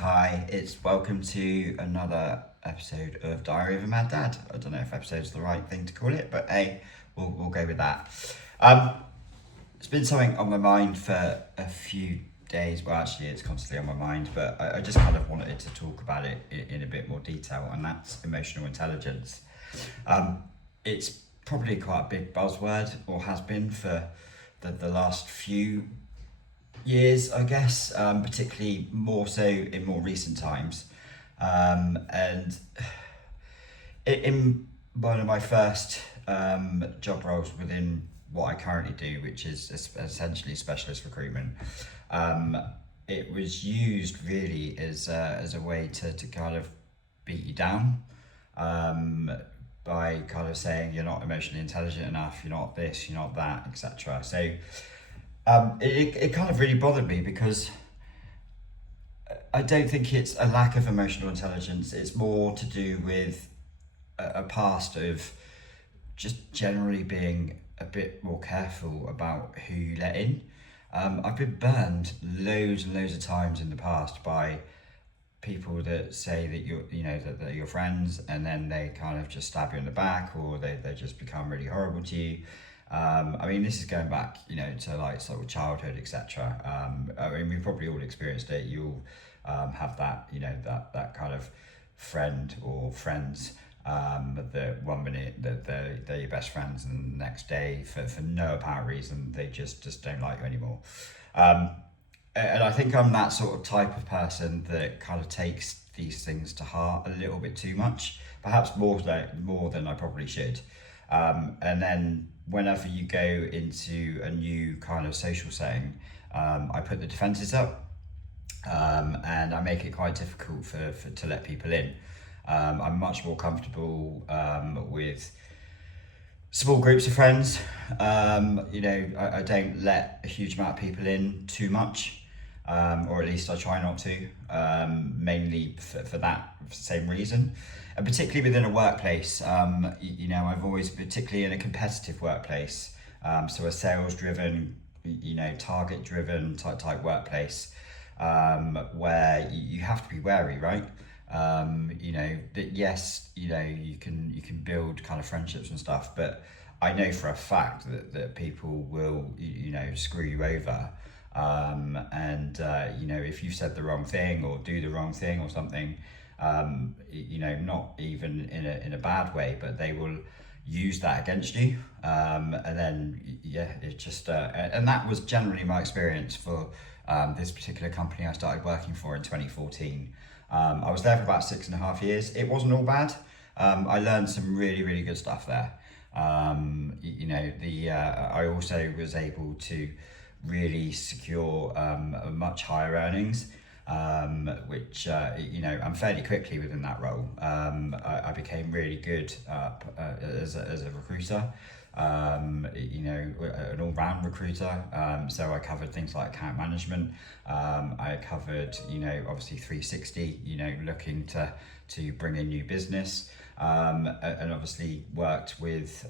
Hi, it's welcome to another episode of Diary of a Mad Dad. I don't know if episode's the right thing to call it, but hey, we'll go with that. Um, it's been something on my mind for a few days. Well, actually, it's constantly on my mind, but I just kind of wanted to talk about it in a bit more detail, and that's emotional intelligence. It's probably quite a big buzzword, or has been for the last few years, I guess, particularly more so in more recent times. And in one of my first job roles within what I currently do, which is essentially specialist recruitment, it was used really as a way to kind of beat you down, by kind of saying you're not emotionally intelligent enough, you're not this, you're not that, etc. So it kind of really bothered me because I don't think it's a lack of emotional intelligence. It's more to do with a past of just generally being a bit more careful about who you let in. I've been burned loads and loads of times in the past by people that say that that they're your friends, and then they kind of just stab you in the back, or they just become really horrible to you. I mean, this is going back, to like sort of childhood, etc. I mean, we probably all experienced it. You'll have that, that kind of friend or friends, that 1 minute that they're your best friends, and the next day, for no apparent reason, they just don't like you anymore. And I think I'm that sort of type of person that kind of takes these things to heart a little bit too much, perhaps more than I probably should. And then whenever you go into a new kind of social setting, I put the defences up, and I make it quite difficult for to let people in. I'm much more comfortable with small groups of friends. I don't let a huge amount of people in too much, or at least I try not to, mainly for that same reason. And particularly within a workplace, I've always, particularly in a competitive workplace, so a sales driven, target driven type workplace, where you have to be wary, right? That yes, you can build kind of friendships and stuff, but I know for a fact that people will, screw you over. If you said the wrong thing or do the wrong thing or something, not even in a bad way, but they will use that against you. And then, it just, and that was generally my experience for this particular company I started working for in 2014. I was there for about 6.5 years. It wasn't all bad. I learned some really, really good stuff there. I also was able to really secure a much higher earnings, which I'm fairly quickly within that role. I became really good as a recruiter, an all-round recruiter. So I covered things like account management. I covered, obviously 360, looking to bring in new business, and obviously worked with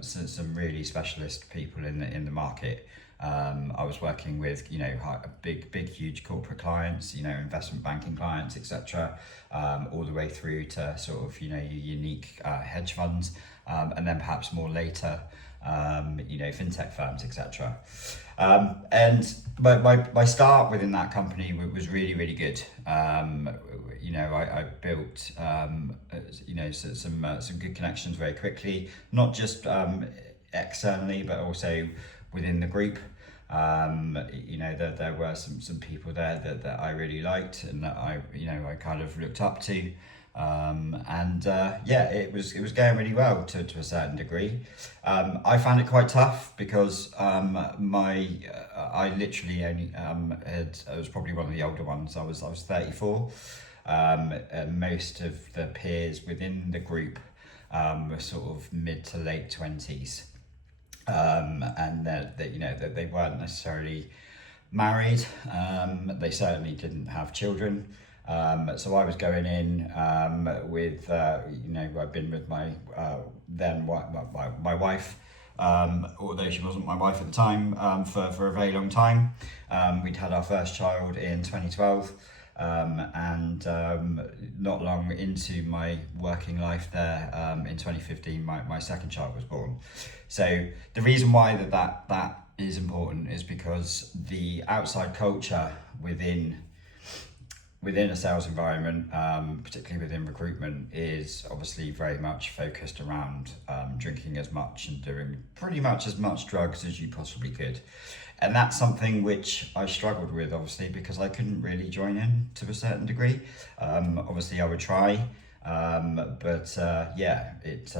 some really specialist people in the market. I was working with, big, huge corporate clients, investment banking clients, etc., all the way through to sort of, your unique hedge funds, and then perhaps more later, fintech firms, etc. And my start within that company was really, really good. I built, some good connections very quickly, not just externally, but also within the group. There were some people there that I really liked and that I kind of looked up to. It was going really well to a certain degree. I found it quite tough because I literally only I was probably one of the older ones. I was 34. And most of the peers within the group were sort of mid to late 20s. And that they weren't necessarily married. They certainly didn't have children. So I was going in with I've been with my my wife, although she wasn't my wife at the time, for a very long time. We'd had our first child in 2012. and not long into my working life there, in 2015, my second child was born. So the reason why that is important is because the outside culture within a sales environment, particularly within recruitment, is obviously very much focused around drinking as much and doing pretty much as much drugs as you possibly could. And that's something which I struggled with, obviously, because I couldn't really join in to a certain degree. Obviously, I would try, but yeah, it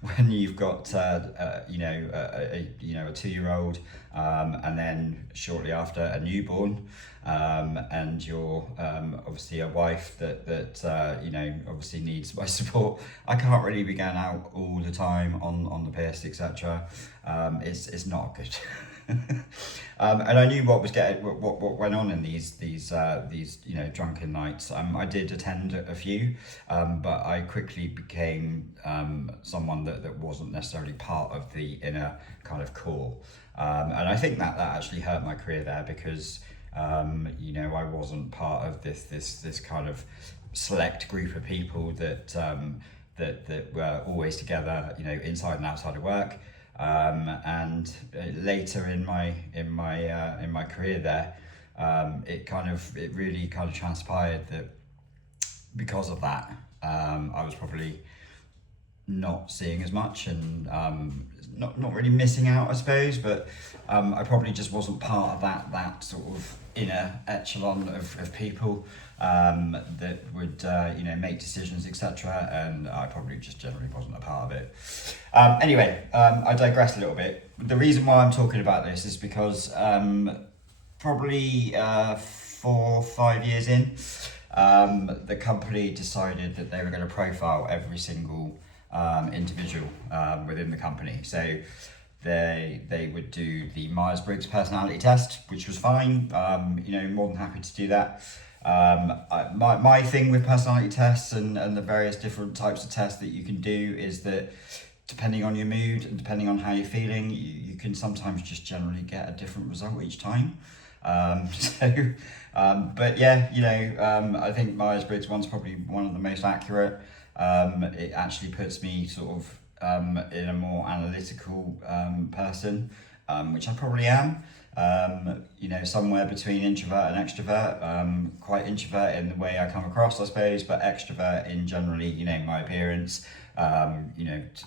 when you've got a 2-year-old, and then shortly after a newborn, and you're obviously a wife that obviously needs my support. I can't really be going out all the time on the piss, etc. It's not good. And I knew what went on in these drunken nights. I did attend a few, but I quickly became someone that wasn't necessarily part of the inner kind of core, and I think that actually hurt my career there, because I wasn't part of this kind of select group of people that were always together, inside and outside of work. And later in my career there, it really kind of transpired that because of that, I was probably not seeing as much, and not really missing out, I suppose, but I probably just wasn't part of that sort of inner echelon of people that would make decisions, etc. And I probably just generally wasn't a part of it. Anyway, I digress a little bit. The reason why I'm talking about this is because probably 4 or 5 years in, the company decided that they were going to profile every single individual within the company. So they would do the Myers-Briggs personality test, which was fine. More than happy to do that. My thing with personality tests and the various different types of tests that you can do is that depending on your mood and depending on how you're feeling, you can sometimes just generally get a different result each time. But yeah, I think Myers-Briggs one's probably one of the most accurate. It actually puts me sort of in a more analytical person, which I probably am. Somewhere between introvert and extrovert. Quite introvert in the way I come across, I suppose, but extrovert in generally, my appearance.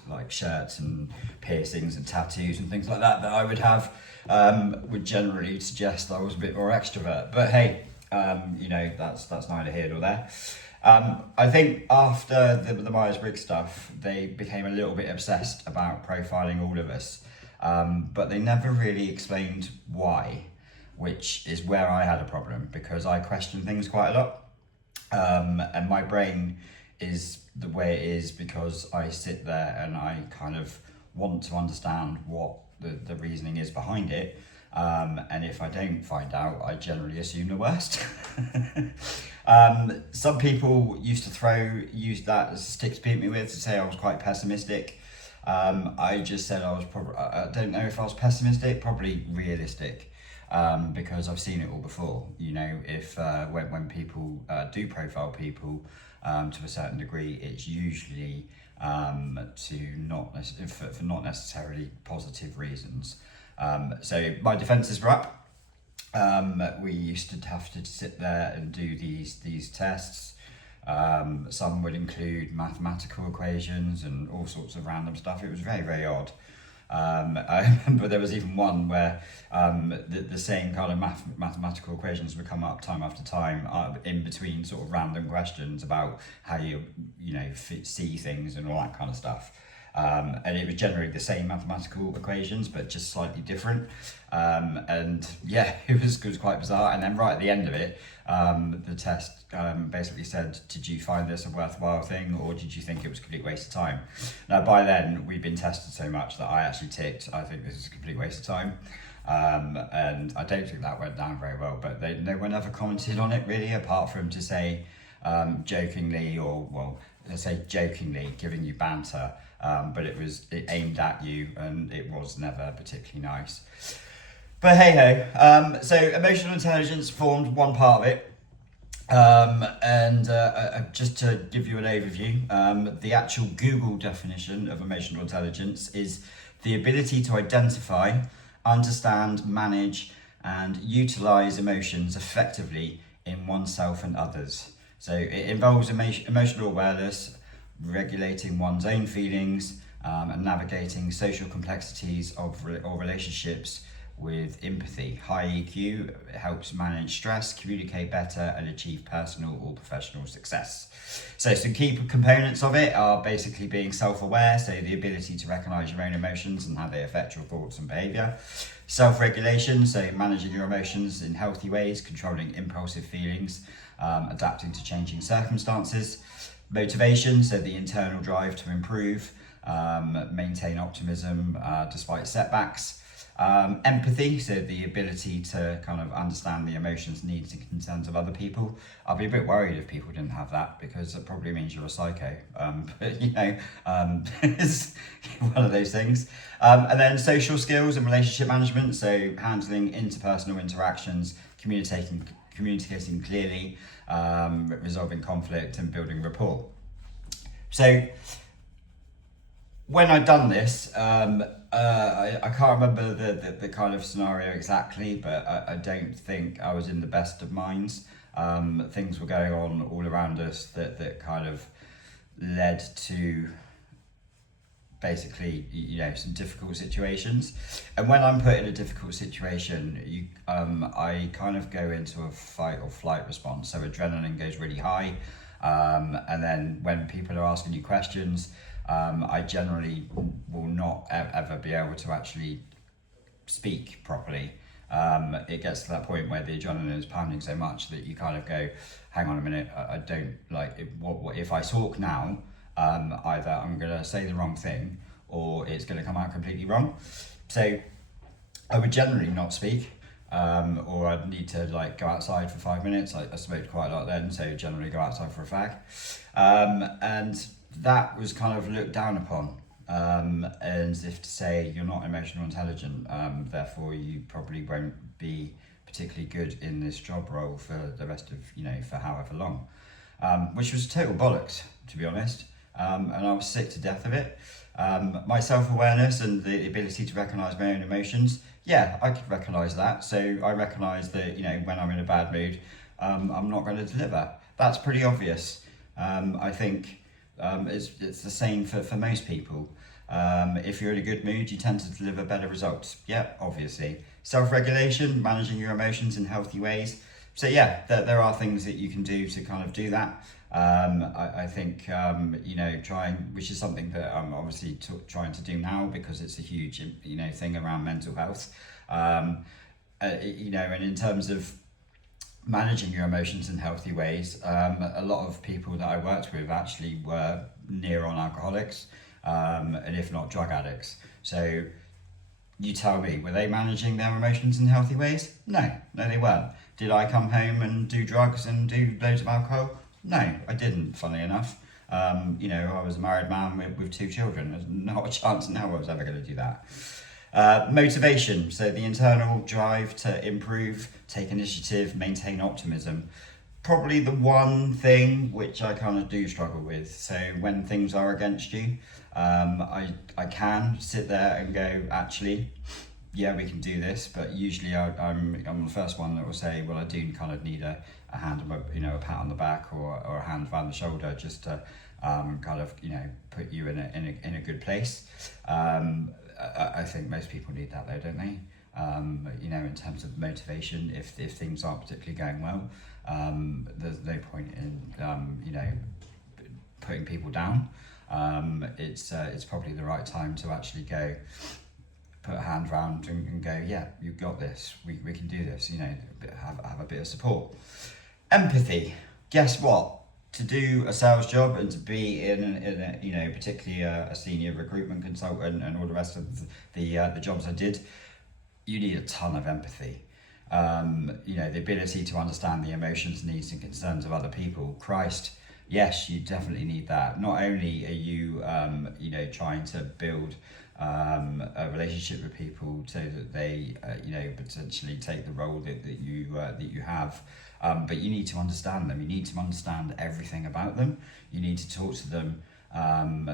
Like shirts and piercings and tattoos and things like that I would have, would generally suggest I was a bit more extrovert. But hey, that's neither here nor there. I think after the Myers-Briggs stuff, they became a little bit obsessed about profiling all of us, but they never really explained why, which is where I had a problem, because I question things quite a lot, and my brain is the way it is because I sit there and I kind of want to understand what the reasoning is behind it. And if I don't find out, I generally assume the worst. Some people used to use that as a stick to beat me with, to say I was quite pessimistic. I just said I was probably, I don't know if I was pessimistic, probably realistic, because I've seen it all before. If when people do profile people to a certain degree, it's usually for not necessarily positive reasons. So my defences were up. We used to have to sit there and do these tests. Some would include mathematical equations and all sorts of random stuff. It was very, very odd. I remember there was even one where the same kind of mathematical equations would come up time after time, in between sort of random questions about how you see things and all that kind of stuff. And it was generally the same mathematical equations, but just slightly different. And yeah, it was quite bizarre. And then right at the end of it, the test basically said, did you find this a worthwhile thing, or did you think it was a complete waste of time? Now, by then, we'd been tested so much that I actually ticked, I think this is a complete waste of time. And I don't think that went down very well, but no one ever commented on it really, apart from to say jokingly, or well, let's say jokingly, giving you banter. But it aimed at you, and it was never particularly nice. But hey ho. So emotional intelligence formed one part of it. Just to give you an overview, the actual Google definition of emotional intelligence is the ability to identify, understand, manage, and utilize emotions effectively in oneself and others. So it involves emotional awareness, regulating one's own feelings, and navigating social complexities of or relationships with empathy. High EQ helps manage stress, communicate better, and achieve personal or professional success. So some key components of it are basically being self-aware, so the ability to recognize your own emotions and how they affect your thoughts and behavior. Self-regulation, so managing your emotions in healthy ways, controlling impulsive feelings, adapting to changing circumstances. Motivation, so the internal drive to improve, maintain optimism despite setbacks. Empathy, so the ability to kind of understand the emotions, needs, and concerns of other people. I'd be a bit worried if people didn't have that, because it probably means you're a psycho. But it's one of those things. And then social skills and relationship management, so handling interpersonal interactions, communicating clearly, resolving conflict, and building rapport. So when I'd done this, I can't remember the kind of scenario exactly, but I don't think I was in the best of minds. Things were going on all around us that kind of led to basically, some difficult situations. And when I'm put in a difficult situation, I kind of go into a fight or flight response. So adrenaline goes really high. And then when people are asking you questions, I generally will not ever be able to actually speak properly. It gets to that point where the adrenaline is pounding so much that you kind of go, hang on a minute, I don't like it. What if I talk now? Either I'm going to say the wrong thing or it's going to come out completely wrong. So I would generally not speak, or I'd need to go outside for 5 minutes. I smoked quite a lot then, so generally go outside for a fag. And that was kind of looked down upon, as if to say you're not emotional intelligent, therefore you probably won't be particularly good in this job role for the rest of, for however long, which was total bollocks, to be honest. And I was sick to death of it. My self-awareness and the ability to recognise my own emotions, yeah, I could recognise that. So I recognise that, when I'm in a bad mood, I'm not going to deliver. That's pretty obvious. I think it's the same for most people. If you're in a good mood, you tend to deliver better results. Yeah, obviously. Self-regulation, managing your emotions in healthy ways. So yeah, there are things that you can do to kind of do that. I think, trying, which is something that I'm obviously trying to do now because it's a huge, thing around mental health. And in terms of managing your emotions in healthy ways, a lot of people that I worked with actually were near on alcoholics, and if not drug addicts. So you tell me, were they managing their emotions in healthy ways? No, they weren't. Did I come home and do drugs and do loads of alcohol? No, I didn't, funnily enough. I was a married man with 2 children. There's not a chance in hell I was ever going to do that. Motivation, so the internal drive to improve, take initiative, maintain optimism. Probably the one thing which I kind of do struggle with. So when things are against you, I can sit there and go, actually, yeah, we can do this. But usually I'm the first one that will say, well, I do kind of need a hand, a pat on the back or a hand around the shoulder just to put you in a good place. I think most people need that though, don't they? In terms of motivation, if things aren't particularly going well, there's no point in putting people down. It's probably the right time to actually go put a hand round and go, yeah, you've got this, we can do this, have a bit of support. Empathy, guess what? To do a sales job and to be in a particularly a senior recruitment consultant and all the rest of the jobs I did, you need a ton of empathy. The ability to understand the emotions, needs, and concerns of other people. Christ, yes, you definitely need that. Not only are you, trying to build a relationship with people so that they, potentially take the role that you have. But you need to understand them. You need to understand everything about them. You need to talk to them, and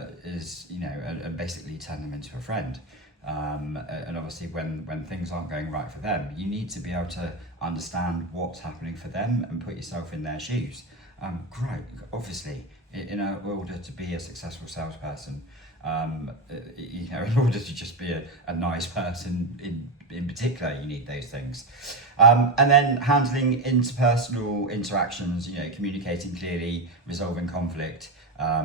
basically turn them into a friend. And obviously, when things aren't going right for them, you need to be able to understand what's happening for them and put yourself in their shoes. Great, obviously, in order to be a successful salesperson, in order to just be a nice person in particular, you need those things. And then handling interpersonal interactions, communicating clearly, resolving conflict,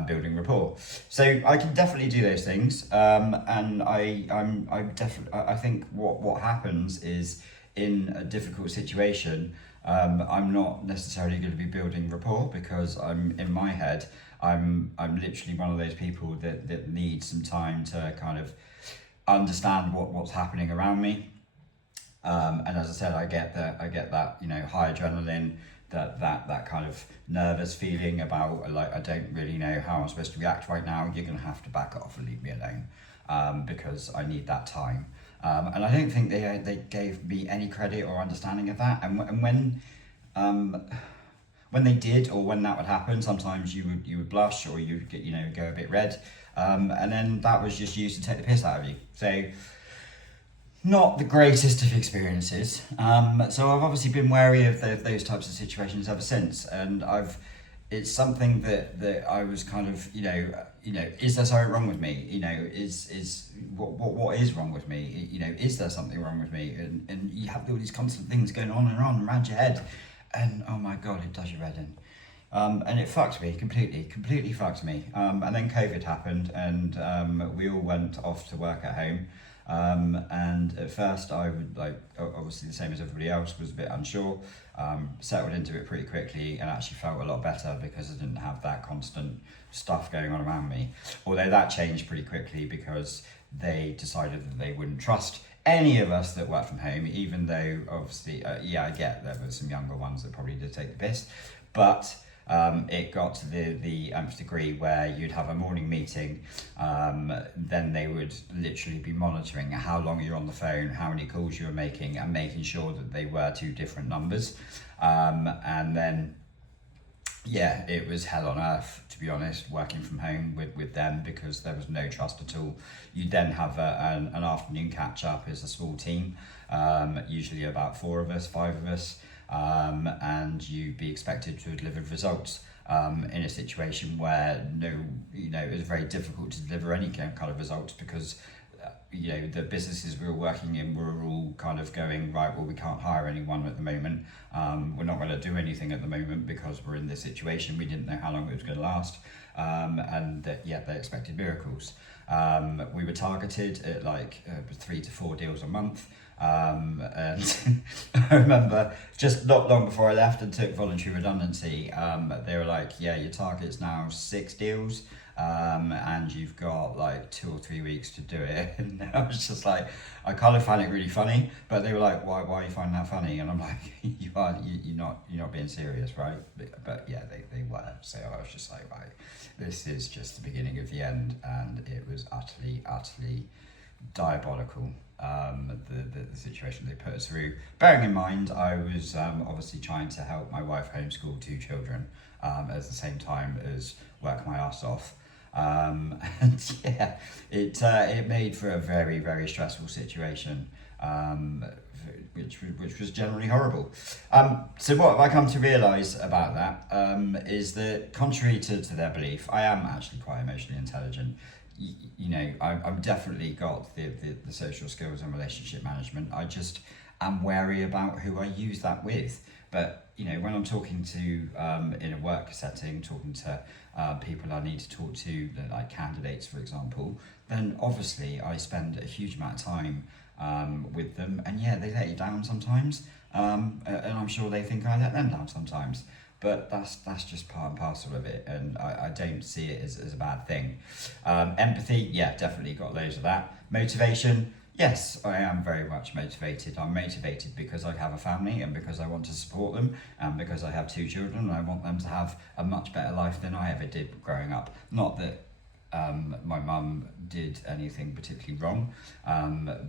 building rapport. So I can definitely do those things. And I think what happens is, in a difficult situation, I'm not necessarily going to be building rapport, because I'm in my head. I'm literally one of those people that needs some time to kind of understand what's happening around me. And as I said, I get that high adrenaline, that kind of nervous feeling about, like, I don't really know how I'm supposed to react right now. You're going to have to back off and leave me alone, because I need that time. And I don't think they gave me any credit or understanding of that. And when they did, or when that would happen, sometimes you would blush, or you would get, go a bit red, and then that was just used to take the piss out of you. So not the greatest of experiences. So I've obviously been wary of those types of situations ever since, and it's something that I was kind of, is there something wrong with me? What is wrong with me? Is there something wrong with me? And you have all these constant things going on around your head, and oh my God, it does your head in. And it fucked me completely fucked me. And then COVID happened, and we all went off to work at home. And at first I would, obviously the same as everybody else, was a bit unsure, settled into it pretty quickly, and actually felt a lot better because I didn't have that constant stuff going on around me. Although that changed pretty quickly, because they decided that they wouldn't trust any of us that work from home, even though obviously, I get there were some younger ones that probably did take the piss, but it got to the nth degree where you'd have a morning meeting, then they would literally be monitoring how long you're on the phone, how many calls you were making, and making sure that they were two different numbers. And then, it was hell on earth, to be honest, working from home with them, because there was no trust at all. You'd then have an afternoon catch up as a small team, usually about 5 of us. And you'd be expected to deliver results in a situation where it was very difficult to deliver any kind of results, because the businesses we were working in were all kind of going, right, well, we can't hire anyone at the moment, we're not going to do anything at the moment because we're in this situation, we didn't know how long it was going to last, and they expected miracles. We were targeted at 3 to 4 deals a month. And I remember just not long before I left and took voluntary redundancy, they were like, your target's now 6 deals, and you've got 2 or 3 weeks to do it. And I was just like, I kind of found it really funny, but they were like, why are you finding that funny? And I'm like, you're not being serious, right? But yeah, they were. So I was just like, right, this is just the beginning of the end, and it was utterly diabolical. The situation they put us through. Bearing in mind, I was obviously trying to help my wife homeschool 2 children at the same time as work my ass off. And it made for a very, very stressful situation, which was generally horrible. So what have I come to realise about that is that, contrary to their belief, I am actually quite emotionally intelligent. I've definitely got the social skills and relationship management. I just am wary about who I use that with. But when I'm talking to in a work setting, talking to people I need to talk to, like candidates, for example, then obviously I spend a huge amount of time with them, and they let you down sometimes, and I'm sure they think I let them down sometimes. But that's just part and parcel of it, and I don't see it as a bad thing. Empathy, definitely got loads of that. Motivation, yes, I am very much motivated. I'm motivated because I have a family, and because I want to support them, and because I have 2 children, and I want them to have a much better life than I ever did growing up. Not that my mum did anything particularly wrong,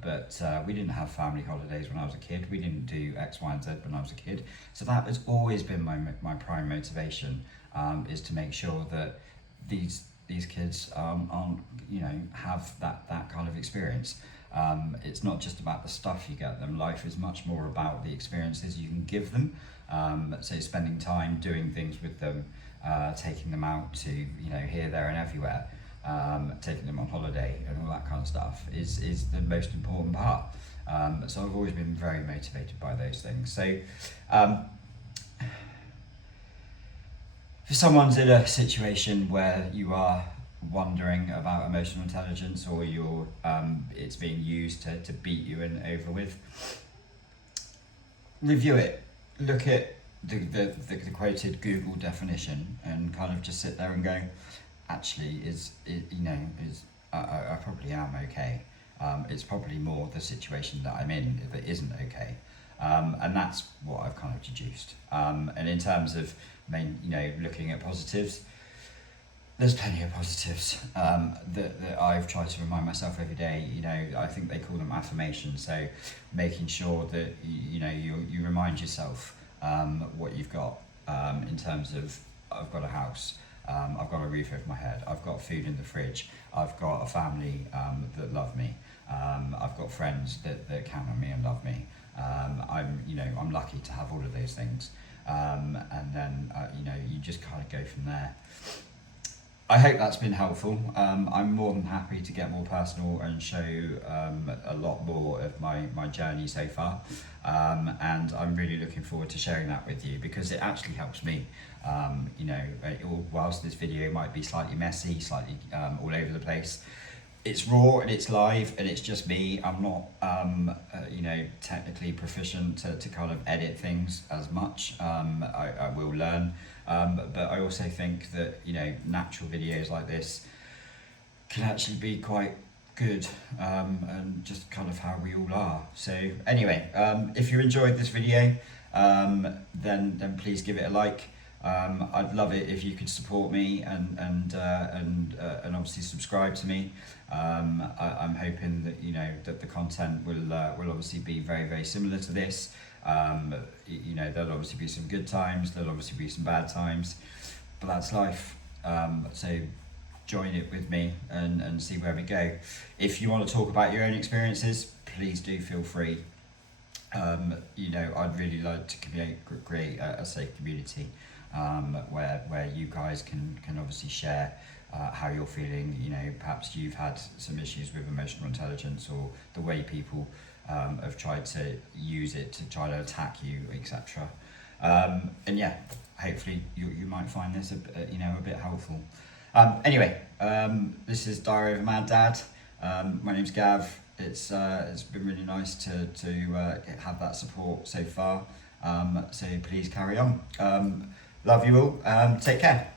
but we didn't have family holidays when I was a kid. We didn't do X, Y, and Z when I was a kid. So that has always been my prime motivation, is to make sure that these kids aren't, have that kind of experience. It's not just about the stuff you get them. Life is much more about the experiences you can give them. So spending time doing things with them, taking them out to, here, there, and everywhere, taking them on holiday and all that kind of stuff is the most important part. So I've always been very motivated by those things. So if someone's in a situation where you are wondering about emotional intelligence, or you're it's being used to beat you and over with, review it, look at the quoted Google definition, and kind of just sit there and go, actually, I probably am okay. It's probably more the situation that I'm in that isn't okay, and that's what I've kind of deduced. And in terms of looking at positives, there's plenty of positives that I've tried to remind myself every day. I think they call them affirmations. So making sure that you remind yourself what you've got, in terms of, I've got a house, I've got a roof over my head, I've got food in the fridge, I've got a family that love me, I've got friends that count on me and love me. I'm lucky to have all of those things, and then you just kind of go from there. I hope that's been helpful. I'm more than happy to get more personal and show a lot more of my journey so far, and I'm really looking forward to sharing that with you, because it actually helps me. Whilst this video might be slightly messy, slightly all over the place, it's raw and it's live and it's just me. I'm not technically proficient to kind of edit things as much. I will learn, but I also think that natural videos like this can actually be quite good, and just kind of how we all are. So anyway, if you enjoyed this video, then please give it a like. I'd love it if you could support me and obviously subscribe to me. I'm hoping that that the content will obviously be very, very similar to this. There'll obviously be some good times, there'll obviously be some bad times, but that's life. So join it with me and see where we go. If you want to talk about your own experiences, please do feel free. I'd really like to create a safe community, where you guys can obviously share how you're feeling. Perhaps you've had some issues with emotional intelligence, or the way people have tried to use it to try to attack you, etc. And yeah, hopefully you might find this a bit helpful. Anyway, this is Diary of a Mad Dad. My name's Gav. It's been really nice to have that support so far. So please carry on. Love you all. Take care.